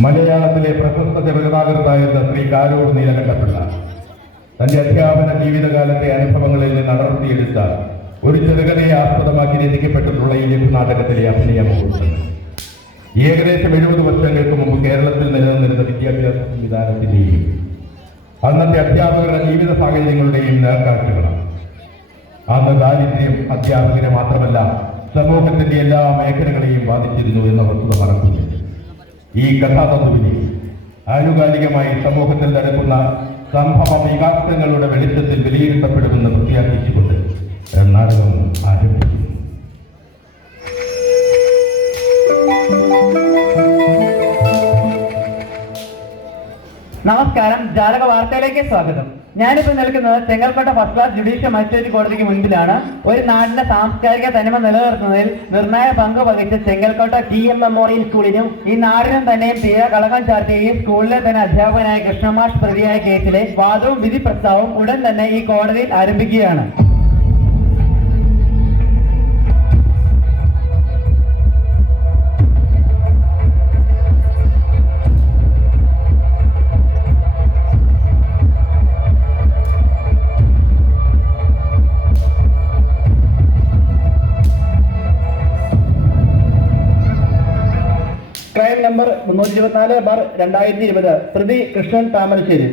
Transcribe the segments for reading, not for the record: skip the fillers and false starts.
മലയാളത്തിലെ പ്രശസ്ത ചെറുകഥാകൃത്തായിരുന്ന ശ്രീ കാരൂർ നീലകണ്ഠപിള്ള തന്റെ അധ്യാപന ജീവിതകാലത്തെ അനുഭവങ്ങളിൽ നിന്ന് അടർത്തിയെടുത്ത ഒരു ചെറുകഥയെ ആസ്പദമാക്കി രചിക്കപ്പെട്ടിട്ടുള്ള ഈ ലഘുനാടകത്തിലെ അഭിനയ മുഹൂർത്തങ്ങൾ ഏകദേശം 70 വർഷങ്ങൾക്ക് മുമ്പ് കേരളത്തിൽ നിലനിന്നിരുന്ന വിദ്യാഭ്യാസ സംവിധാനത്തിന്റെയും അന്നത്തെ അധ്യാപകരുടെ ജീവിത സാഹചര്യങ്ങളുടെയും നേർക്കാഴ്ചകളാണ്. അന്ന് ദാരിദ്ര്യം അധ്യാപകരെ മാത്രമല്ല സമൂഹത്തിന്റെ എല്ലാ മേഖലകളെയും ബാധിച്ചിരുന്നു എന്ന വസ്തുത മറക്കുന്നു. ഈ കഥാതത്വവിനെ ആനുകാലികമായി സമൂഹത്തിൽ നടക്കുന്ന സംഭവ വികാസങ്ങളുടെ വെളിച്ചത്തിൽ വിലയിരുത്തപ്പെടുമെന്ന് പ്രത്യാശിച്ചുകൊണ്ട് നാടകം ആരംഭിക്കുന്നു. നമസ്കാരം, ജാലക വാർത്തയിലേക്ക് സ്വാഗതം. ഞാനിപ്പോൾ നിൽക്കുന്നത് ചെങ്കൽക്കോട്ട ഫസ്റ്റ് ക്ലാസ് ജുഡീഷ്യൽ മജിസ്ട്രേറ്റ് കോടതിക്ക് മുൻപിലാണ്. ഒരു നാടിന്റെ സാംസ്കാരിക തനിമ നിലനിർത്തുന്നതിൽ നിർണായക പങ്ക് വഹിച്ച ചെങ്കൽക്കോട്ട TM മെമ്മോറിയൽ സ്കൂളിനും ഈ നാടിനും തന്നെയും തീരെ കളങ്കം ചാർത്തുകയും സ്കൂളിലെ തന്നെ അധ്യാപകനായ കൃഷ്ണമാഷ് പ്രതിയായ കേസിലെ വാദവും വിധി പ്രസ്താവവും ഉടൻ തന്നെ ഈ കോടതിയിൽ ആരംഭിക്കുകയാണ്. ക്രൈം നമ്പർ 324/2020 പ്രതി കൃഷ്ണൻ താമരശ്ശേരി.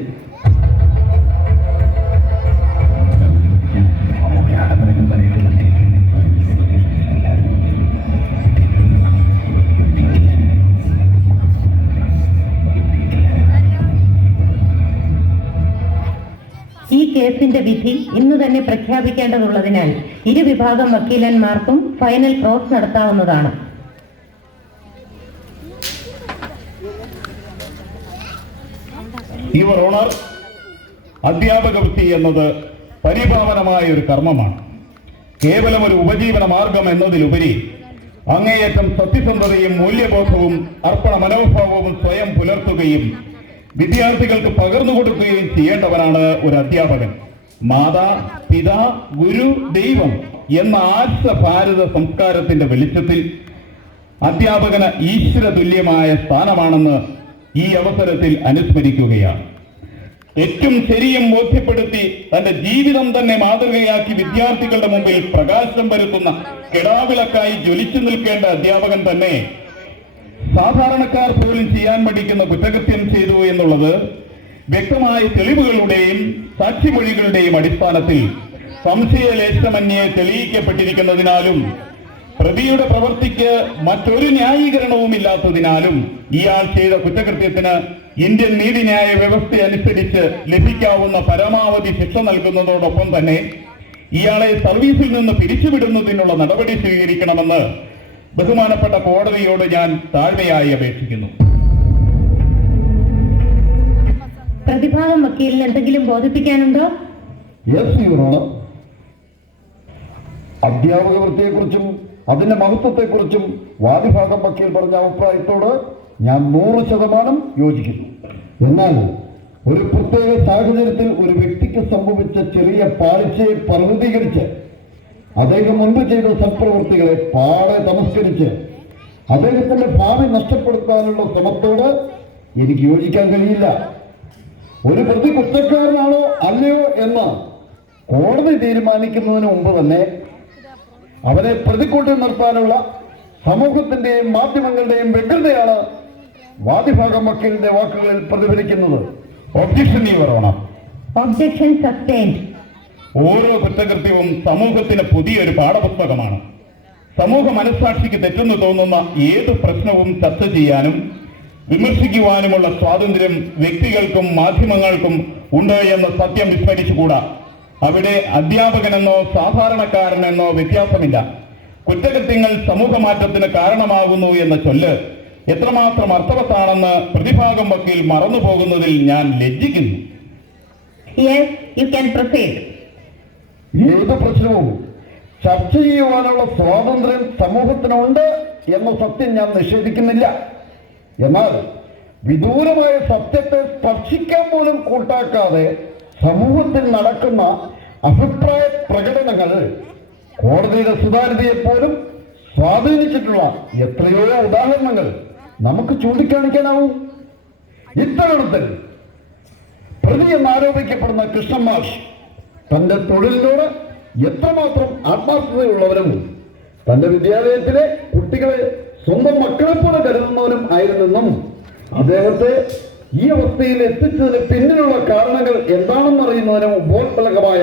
ഈ കേസിന്റെ വിധി ഇന്ന് തന്നെ പ്രഖ്യാപിക്കേണ്ടതുള്ളതിനാൽ ഇരുവിഭാഗം വക്കീലന്മാർക്കും ഫൈനൽ ക്രോസ് നടത്താവുന്നതാണ്. യുവർ ഓണർ, അധ്യാപക വൃത്തി എന്നത് പരിപാവനമായ ഒരു കർമ്മമാണ്. കേവലം ഒരു ഉപജീവന മാർഗം എന്നതിലുപരി അങ്ങേയറ്റം സത്യസന്ധതയും മൂല്യബോധവും അർപ്പണ മനോഭാവവും സ്വയം പുലർത്തുകയും വിദ്യാർത്ഥികൾക്ക് പകർന്നു കൊടുക്കുകയും ചെയ്യേണ്ടവനാണ് ഒരു അധ്യാപകൻ. മാതാ, പിതാ, ഗുരു, ദൈവം എന്ന ആർഷ ഭാരത സംസ്കാരത്തിന്റെ വെളിച്ചത്തിൽ അധ്യാപകന് ഈശ്വര തുല്യമായ സ്ഥാനമാണെന്ന് ഈ അവസരത്തിൽ അനുസ്മരിക്കുകയാണ്. തെറ്റും ശരിയും ബോധ്യപ്പെടുത്തി തന്റെ ജീവിതം തന്നെ മാതൃകയാക്കി വിദ്യാർത്ഥികളുടെ മുമ്പിൽ പ്രകാശം വരുത്തുന്ന കിടാവിളക്കായി ജ്വലിച്ചു നിൽക്കേണ്ട അധ്യാപകൻ തന്നെ സാധാരണക്കാർ പോലും ചെയ്യാൻ മടിക്കുന്ന കുറ്റകൃത്യം ചെയ്തു എന്നുള്ളത് വ്യക്തമായ തെളിവുകളുടെയും സാക്ഷിമൊഴികളുടെയും അടിസ്ഥാനത്തിൽ സംശയലേശമന്യേ തെളിയിക്കപ്പെട്ടിരിക്കുന്നതിനാലും പ്രതിയുടെ പ്രവൃത്തിക്ക് മറ്റൊരു ന്യായീകരണവും ഇല്ലാത്തതിനാലും ഇയാൾ ചെയ്ത കുറ്റകൃത്യത്തിന് ഇന്ത്യൻ നീതിന്യായ വ്യവസ്ഥ അനുസരിച്ച് ലഭിക്കാവുന്ന പരമാവധി ശിക്ഷ നൽകുന്നതോടൊപ്പം തന്നെ ഇയാളെ സർവീസിൽ നിന്ന് പിരിച്ചുവിടുന്നതിനുള്ള നടപടി സ്വീകരിക്കണമെന്ന് ബഹുമാനപ്പെട്ട കോടതിയോട് ഞാൻ താഴ്മയായി അപേക്ഷിക്കുന്നു. പ്രതിഭാഗം വക്കീലിന് എന്തെങ്കിലും ബോധിപ്പിക്കാനുണ്ടോ? അധ്യാപക വൃത്തിയെക്കുറിച്ചും അതിന്റെ മഹത്വത്തെക്കുറിച്ചും വാദിഭാഗം വക്കീൽ പറഞ്ഞ അഭിപ്രായത്തോട് ഞാൻ 100% യോജിക്കുന്നു. എന്നാൽ ഒരു പ്രത്യേക സാഹചര്യത്തിൽ ഒരു വ്യക്തിക്ക് സംഭവിച്ച ചെറിയ പാളിച്ചയെ പർവ്വതീകരിച്ച് അദ്ദേഹം മുൻപ് ചെയ്ത സത്പ്രവൃത്തികളെ പാടെ തമസ്കരിച്ച് അദ്ദേഹത്തിന്റെ ഭാവി നഷ്ടപ്പെടുത്താനുള്ള ശ്രമത്തോട് എനിക്ക് യോജിക്കാൻ കഴിയില്ല. ഒരു പ്രതി കുറ്റക്കാരനാണോ അല്ലയോ എന്ന് കോടതി തീരുമാനിക്കുന്നതിന് മുമ്പ് തന്നെ അവരെ പ്രതിക്കൂട്ടിൽ നിർത്താനുള്ള സമൂഹത്തിന്റെയും മാധ്യമങ്ങളുടെയും വ്യഗ്രതയാണ് വാദിഭാഗം വക്കീലിന്റെ വാക്കുകളിൽ പ്രതിഫലിക്കുന്നത്. Objection your honour. Objection sustained. ഓരോ കുറ്റകൃത്യവും സമൂഹത്തിന് പുതിയൊരു പാഠപുസ്തകമാണ്. സമൂഹ മനസ്സാക്ഷിക്ക് തെറ്റെന്ന് തോന്നുന്ന ഏത് പ്രശ്നവും ചർച്ച ചെയ്യാനും വിമർശിക്കുവാനുമുള്ള സ്വാതന്ത്ര്യം വ്യക്തികൾക്കും മാധ്യമങ്ങൾക്കും ഉണ്ട് എന്ന സത്യം വിസ്മരിച്ചുകൂടാ. അവിടെ അധ്യാപകനെന്നോ സാധാരണക്കാരനെന്നോ വ്യത്യാസമില്ല. കുറ്റകൃത്യങ്ങൾ സമൂഹമാറ്റത്തിന് കാരണമാകുന്നു എന്ന ചൊല്ല് എത്രമാത്രം അർത്ഥവത്താണെന്ന് പ്രതിഭാഗം വക്കീൽ മറന്നുപോകുന്നതിൽ ഞാൻ ലജ്ജിക്കുന്നു. ഏത് പ്രശ്നവും ചർച്ച ചെയ്യുവാനുള്ള സ്വാതന്ത്ര്യം സമൂഹത്തിനുണ്ട് എന്ന സത്യം ഞാൻ നിഷേധിക്കുന്നില്ല. എന്നാൽ വിദൂരമായ സത്യത്തെ സ്പർശിക്കാൻ പോലും കൂട്ടാക്കാതെ സമൂഹത്തിൽ നടക്കുന്ന അഭിപ്രായ പ്രകടനങ്ങൾ കോടതിയുടെ സുതാര്യതയെ പോലും സ്വാധീനിച്ചിട്ടുള്ള എത്രയോ ഉദാഹരണങ്ങൾ നമുക്ക് ചൂണ്ടിക്കാണിക്കാനാവും. ഇത്തരുണത്തിൽ പ്രതി എന്നാരോപിക്കപ്പെടുന്ന കൃഷ്ണൻ മാഷ് തന്റെ തൊഴിലിനോട് എത്രമാത്രം ആത്മാർത്ഥതയുള്ളവരും തന്റെ വിദ്യാലയത്തിലെ കുട്ടികളെ സ്വന്തം മക്കളെ പോലെ കരുതുന്നവരും ആയിരുന്നെന്നും അദ്ദേഹത്തെ ഈ അവസ്ഥയിൽ എത്തിച്ചതിന് പിന്നിലുള്ള കാരണങ്ങൾ എന്താണെന്നറിയുന്നതിന് ഉപോത്ബലകമായ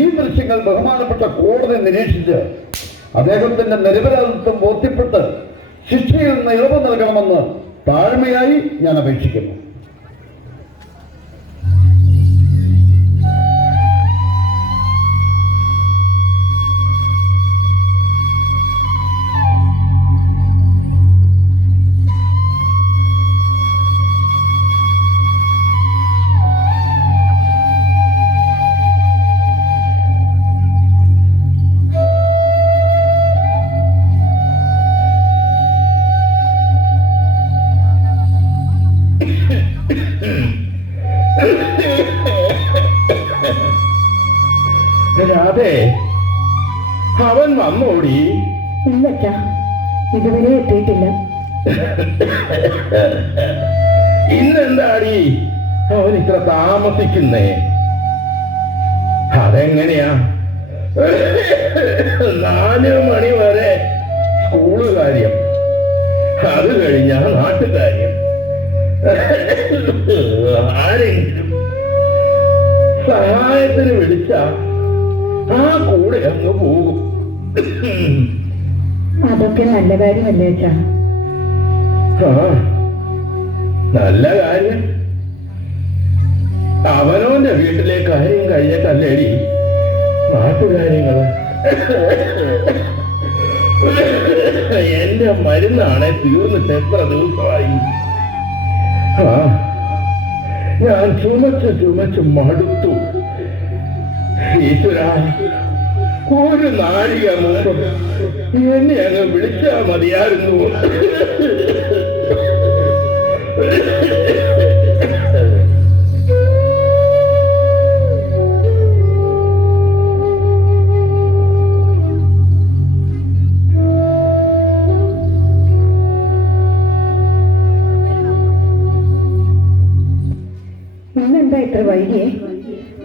ഈ ദൃശ്യങ്ങൾ ബഹുമാനപ്പെട്ട കോടതി നിരീക്ഷിച്ച് അദ്ദേഹത്തിന്റെ നിരപരാധിത്വം ബോധ്യപ്പെട്ട് ശിക്ഷയിൽ നിന്ന് ഇളവ് നൽകണമെന്ന് താഴ്മയായി ഞാൻ അപേക്ഷിക്കുന്നു. രാധേ, അവൻ വന്നോടി? ഇല്ലച്ചാ, ഇതുവരെ എത്തിയിട്ടില്ല. ഇന്നെന്താടി അവൻ ഇത്ര താമസിക്കുന്നേ? അതെങ്ങനെയാ? 4 മണി വരെ സ്കൂള് കാര്യം, അത് കഴിഞ്ഞാ നാട്ടുകാര്യം. ആരെങ്കിലും സഹായത്തിന് വിളിച്ച ആ കൂടെ അങ്ങ് പോകും. അതൊക്കെ നല്ല കാര്യമല്ലേ അച്ഛാ? ആ, നല്ല കാര്യം. അവനോന്റെ വീട്ടിലെ കാര്യം കഴിഞ്ഞിട്ടല്ലേടി നാട്ടുകാര്യങ്ങള്. എന്റെ മരുന്നാണ് തീർന്നിട്ട് എത്ര ദിവസമായി. ആ, ഞാൻ ചുമച്ച് മടുത്തു. ഈശ്വര, ഒരു നാഴിക മുമ്പ് എന്നെ അങ്ങ് വിളിച്ചാ മതിയായിരുന്നു. ഇന്നെന്താ ഇത്ര വൈകിയേ?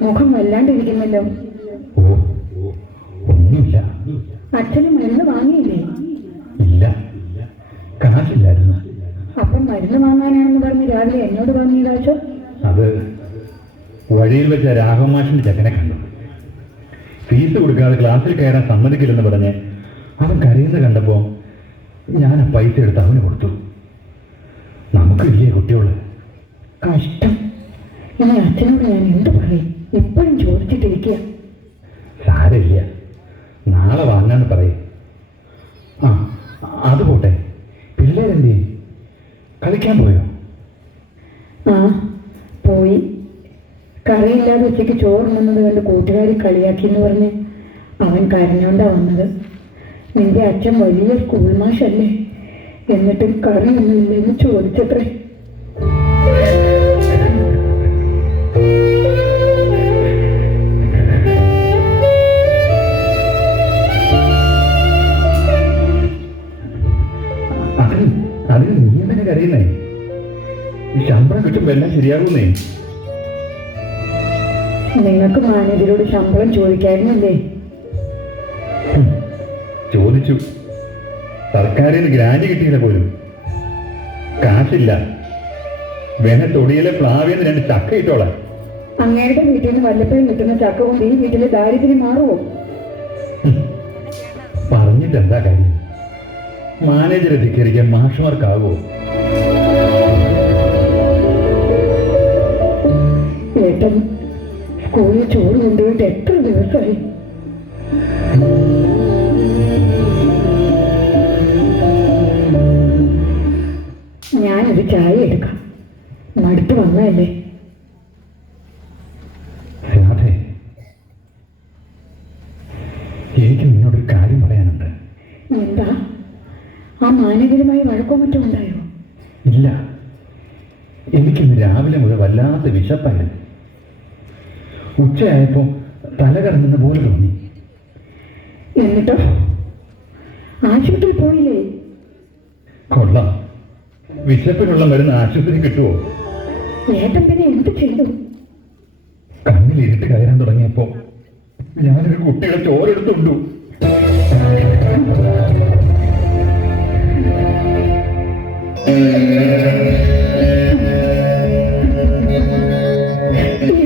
മുഖം വല്ലാണ്ടിരിക്കുന്നല്ലോ. ഒന്നുമില്ല. അച്ഛന് മരുന്ന് വാങ്ങിയില്ലേ? ഇല്ല, കാശില്ലായിരുന്നു. അപ്പം മരുന്ന് വാങ്ങാനാണെന്ന് പറഞ്ഞ് രാവിലെ എന്നോട് വാങ്ങിയതാച്ചോ? അത് വഴിയിൽ വെച്ച രാഘവമാഷിന്റെ ചെക്കനെ കണ്ടു. ഫീസ് കൊടുക്കാതെ ക്ലാസ്സിൽ കയറാൻ സമ്മതിക്കില്ലെന്ന് പറഞ്ഞ് അവൻ കരയുന്ന കണ്ടപ്പോ ഞാൻ ആ പൈസ എടുത്ത് അവന് കൊടുത്തു. നമുക്ക് വലിയ കുട്ടിയോള്. കഷ്ടം. ഇനി അച്ഛനോട് ഞാൻ എന്ത് പറയും? എപ്പോഴും ചോദിച്ചിട്ടിരിക്കുക. സാരമില്ല, നാളെ വാങ്ങാന്ന് പറയും. ആ, അത് പോട്ടെ, പിള്ളേരെന്തേ? കളിക്കാൻ പോയോ? ആ, പോയി. കറിയില്ലാതെ ഉച്ചയ്ക്ക് ചോറുണ്ടെന്നത് കണ്ട് കൂട്ടുകാരി കളിയാക്കി എന്ന് പറഞ്ഞ് അവൻ കരഞ്ഞോണ്ടാ വന്നത്. നിന്റെ അച്ഛൻ വലിയ സ്കൂൾ മാഷല്ലേ, എന്നിട്ടും കറിയൊന്നുമില്ലെന്ന് ചോദിച്ചത്രേ. അതിന് നീ എന്തിനാ കരയുന്നേ? ഈ ശമ്പളം കിട്ടുമ്പോ എല്ലാം ശരിയാകുന്നേ. നിങ്ങൾക്ക് മാനേജരോട് ശമ്പളം ചോദിക്കായിരുന്നല്ലേ? ചോദിച്ചു. സർക്കാരിൽ നിന്ന് ഗ്രാന്റ് കിട്ടിയില്ല പോലും. കാശില്ല. വേണ തൊടിയിലെ പ്ലാവിന്ന് 2 ചക്ക ഇട്ടോളാം. അങ്ങയുടെ വീട്ടിൽ നിന്ന് വല്ലപ്പോഴും കിട്ടുന്ന ചക്ക കൊണ്ട് ഈ വീട്ടിലെ ദാരിദ്ര്യം മാറുമോ? പറഞ്ഞിട്ട് എന്താ കാര്യം? മാനേജറെ ധിക്കരിക്കാൻ മാഷുമാർക്കാവോ? ഏട്ടൻ സ്കൂളിൽ ചോറ് കൊണ്ടുപോയിട്ട് എത്ര ദിവസമായി? ഞാനൊരു ചായ എടുക്കാം. മടുത്ത് വന്നതല്ലേ. രാധേ, എനിക്ക് നിന്നോടൊരു കാര്യം പറയാനുണ്ട്. എന്താ? ആ മാനേജരുമായി വഴക്കോ മറ്റോ ഉണ്ടായോ? ഇല്ല, എനിക്കിന്ന് രാവിലെ മുതൽ വല്ലാത്ത വിശപ്പായിരുന്നു. ഉച്ചയായപ്പോ തല കറങ്ങുന്ന പോലെ തോന്നി. എന്നിട്ടോ? ആശുപത്രിയിൽ പോയില്ലേ? കൊള്ളാം, വിശപ്പിനുള്ള മരുന്ന് ആശുപത്രി കിട്ടുമോ? ഏട്ടൻ പിന്നെ എന്ത് ചെയ്തു? കണ്ണിൽ ഇരുട്ട് കയറാൻ തുടങ്ങിയപ്പോ ഞാനൊരു കുട്ടിയുടെ ചോരെടുത്തുണ്ടു.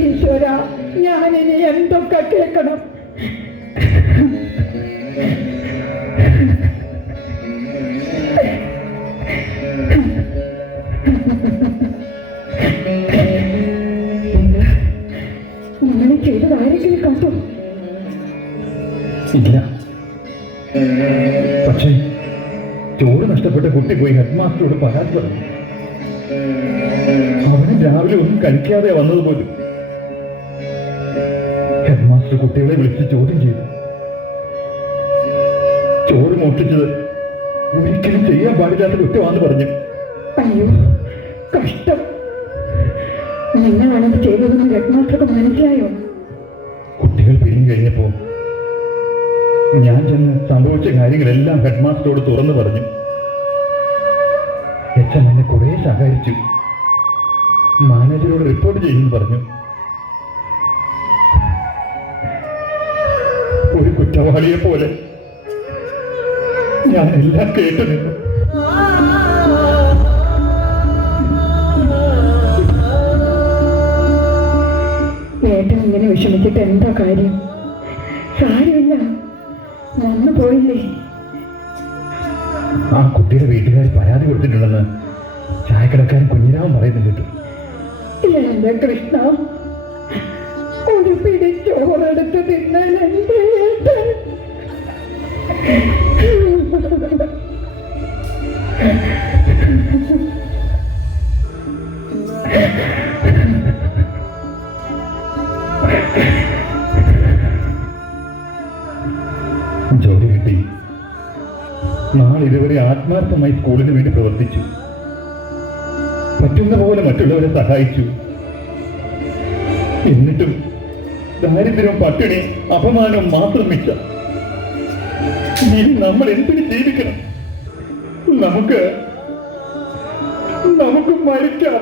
ഈശ്വര, ഞാനിനി എന്തൊക്കെ കേൾക്കണം? ഇങ്ങനെ ചെയ്തത് ആരെങ്കിലും കണ്ടോ? ഇല്ല. പക്ഷേ ചോറ് നഷ്ടപ്പെട്ട കുട്ടി പോയി ഹെഡ് മാസ്റ്ററോട് പരാതി പറഞ്ഞു. അവന് രാവിലെ ഒന്നും കഴിക്കാതെ വന്നതുപോലും. ഹെഡ് മാസ്റ്റർ കുട്ടികളെ വിളിച്ച് ചോദ്യം ചെയ്തു. ചോറ് മോഷ്ടിച്ചത് ഒരിക്കലും ചെയ്യാൻ പാടില്ലാത്ത കുറ്റമാണെന്ന് പറഞ്ഞു. അയ്യോ, കഷ്ടം. നിങ്ങളാണത് ചെയ്തതെന്ന് ഹെഡ്മാസ്റ്റർക്ക് മനസ്സിലായോ? കുട്ടികൾ പിരിഞ്ഞു കഴിഞ്ഞപ്പോ ഞാൻ ചെന്ന് സംഭവിച്ച കാര്യങ്ങളെല്ലാം ഹെഡ്മാസ്റ്ററോട് തുറന്നു പറഞ്ഞു. എച്ചൻ എന്നെ കുറെ സഹായിച്ചു. മാനേജരോട് റിപ്പോർട്ട് ചെയ്യുമെന്ന് പറഞ്ഞു. ഒരു കുറ്റവാളിയെ പോലെ ഞാൻ എല്ലാം കേട്ടു നിന്നു. ഏട്ടൻ ഇങ്ങനെ വിഷമിച്ചിട്ട് എന്താ കാര്യം? സാരമില്ല, വന്നു പോയില്ലേ. ആ കുട്ടിയുടെ വീട്ടുകാർ പരാതി കൊടുത്തിട്ടുണ്ടെന്ന് ചായക്കടക്കാരൻ കുഞ്ഞിരാമൻ പറയുന്നു കേട്ടു. എന്റെ കൃഷ്ണ, ഒരു പിടി ചോറെടുത്ത് തിന്നാൻ എന്റെ ഏട്ടൻ. ജോലി കിട്ടി. നാളിതുവരെ ആത്മാർത്ഥമായി സ്കൂളിന് വേണ്ടി പ്രവർത്തിച്ചു. പറ്റുന്ന പോലെ മറ്റുള്ളവരെ സഹായിച്ചു. എന്നിട്ടും ദാരിദ്ര്യവും പട്ടിണി അപമാനവും മാത്രം മിച്ച. ഇനി നമ്മൾ എന്തിന് ജീവിക്കണം? നമുക്ക് മരിക്കാം.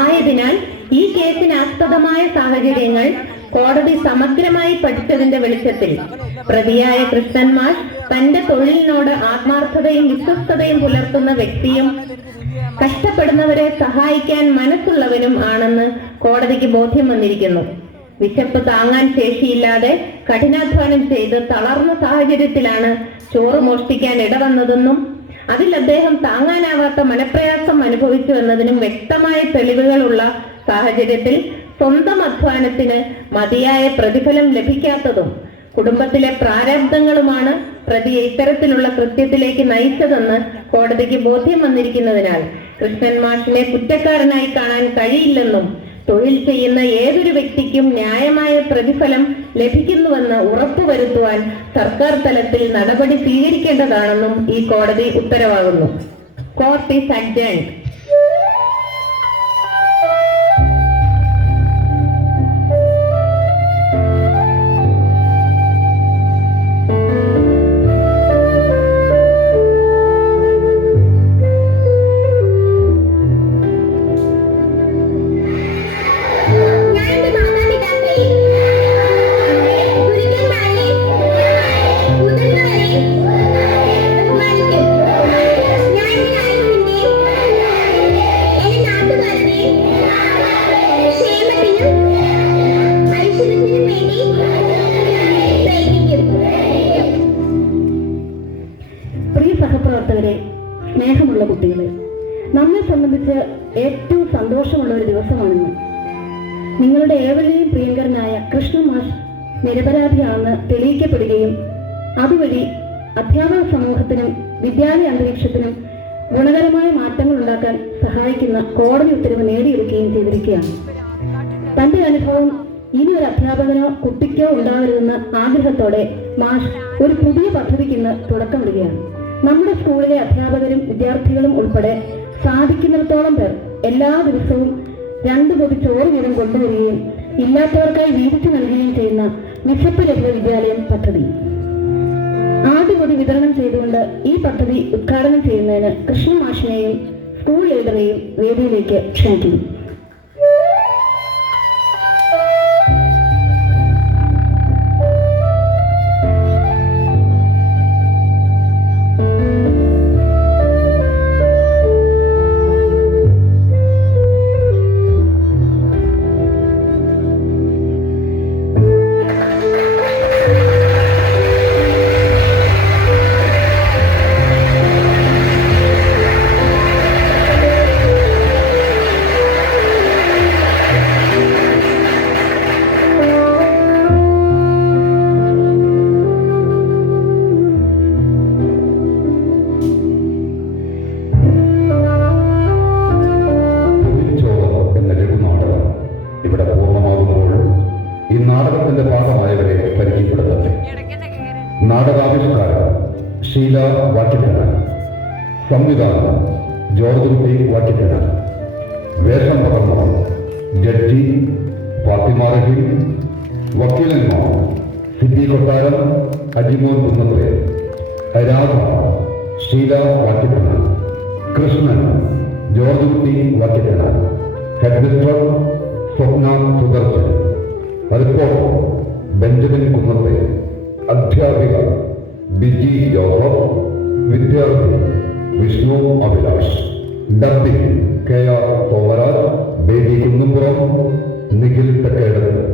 ആയതിനാൽ ഈ കേസിനാസ്പദമായ സാഹചര്യങ്ങൾ കോടതി സമഗ്രമായി പഠിച്ചതിന്റെ വെളിച്ചത്തിൽ പ്രതിയായ കൃഷ്ണൻ മാഷ് തന്റെ തൊഴിലിനോട് ആത്മാർത്ഥതയും വിശ്വസ്തതയും പുലർത്തുന്ന വ്യക്തിയും കഷ്ടപ്പെടുന്നവരെ സഹായിക്കാൻ മനസ്സുള്ളവനും ആണെന്ന് കോടതിക്ക് ബോധ്യം വന്നിരിക്കുന്നു. വിശപ്പ് താങ്ങാൻ ശേഷിയില്ലാതെ കഠിനാധ്വാനം ചെയ്ത് തളർന്ന സാഹചര്യത്തിലാണ് ചോറ് മോഷ്ടിക്കാൻ ഇടവന്നതെന്നും അതിൽ അദ്ദേഹം താങ്ങാനാവാത്ത മനപ്രയാസം അനുഭവിച്ചു എന്നതിനും വ്യക്തമായ തെളിവുകളുള്ള സാഹചര്യത്തിൽ സ്വന്തം അധ്വാനത്തിന് മതിയായ പ്രതിഫലം ലഭിക്കാത്തതും കുടുംബത്തിലെ പ്രാരബ്ധങ്ങളുമാണ് പ്രതിയെ ഇത്തരത്തിലുള്ള കൃത്യത്തിലേക്ക് നയിച്ചതെന്ന് കോടതിക്ക് ബോധ്യം വന്നിരിക്കുന്നതിനാൽ കൃഷ്ണൻ മാഷിനെ കുറ്റക്കാരനായി കാണാൻ കഴിയില്ലെന്നും തൊഴിൽ ചെയ്യുന്ന ഏതൊരു വ്യക്തിക്കും ന്യായമായ പ്രതിഫലം ലഭിക്കുന്നുവെന്ന് ഉറപ്പുവരുത്തുവാൻ സർക്കാർ തലത്തിൽ നടപടി സ്വീകരിക്കേണ്ടതാണെന്നും ഈ കോടതി ഉത്തരവാകുന്നു. Court is adjourned. ഞാൻ എന്റെ മാതാപിതാക്കളെ ഗുരുക്കന്മാരെ കുട്ടികളെ, നമ്മെ സംബന്ധിച്ച് ഏറ്റവും സന്തോഷമുള്ള ഒരു ദിവസമാണിന്ന്. നിങ്ങളുടെ ഏവരുടെയും പ്രിയങ്കരനായ കൃഷ്ണൻ മാഷ് നിരപരാധിയാണെന്ന് തെളിയിക്കപ്പെടുകയും അതുവഴി അധ്യാപക സമൂഹത്തിനും വിദ്യാലയ അന്തരീക്ഷത്തിനും ഗുണകരമായ മാറ്റങ്ങൾ ഉണ്ടാക്കാൻ സഹായിക്കുന്ന കോടതി ഉത്തരവ് നേടിയെടുക്കുകയും ചെയ്തിരിക്കുകയാണ്. തന്റെ അനുഭവം ഇനി ഒരു അധ്യാപകനോ കുട്ടിക്കോ ഉണ്ടാകരുതെന്ന ആഗ്രഹത്തോടെ മാഷ് ഒരു പുതിയ പദ്ധതിക്ക് ഇന്ന് തുടക്കമിടുകയാണ്. നമ്മുടെ സ്കൂളിലെ അധ്യാപകരും വിദ്യാർത്ഥികളും ഉൾപ്പെടെ സാധിക്കുന്നിടത്തോളം പേർ എല്ലാ ദിവസവും 2 പൊതി ചോറ് വീതം കൊണ്ടുവരികയും ഇല്ലാത്തവർക്കായി വീതിച്ചു നൽകുകയും ചെയ്യുന്ന വിശപ്പ് രഹിത വിദ്യാലയം പദ്ധതി. ആദ്യ പൊതി വിതരണം ചെയ്തുകൊണ്ട് ഈ പദ്ധതി ഉദ്ഘാടനം ചെയ്യുന്നതിന് കൃഷ്ണ മാഷിനെയും സ്കൂൾ ലീഡറെയും വേദിയിലേക്ക് ക്ഷണിക്കുന്നു. നാടകത്തിന്റെ ഭാഗമായവരെ പരിചയപ്പെടുത്തട്ടെ. നാടകാവിഷ്കാരം ഷീല വാറ്റിക്കര, സംവിധാനം ജോർജ് കുട്ടി വാറ്റിക്കര, വേഷം പകർന്നവർ ജഡ്ജി ഫാത്തിമ റഹീം, വക്കീലന്മാർ Siddhi Kottaram, Ajimon Kunnathe, Radha Sheela Vattikkara, Krishnan George Kutty Vattikkara, head mister Swapna Sudarshan, reporter Benjamin Kunnathe, അധ്യാപിക ബിജി ജോസഫ്, വിദ്യാർത്ഥി വിഷ്ണു അഭിലാഷ്, ഡബ്ബിംഗ് KR തോമരാജ്, ബേബി കുന്നുംപുറം, നിഖിൽ തെക്കേടത്ത്.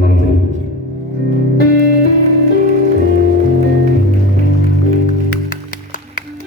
നന്ദി.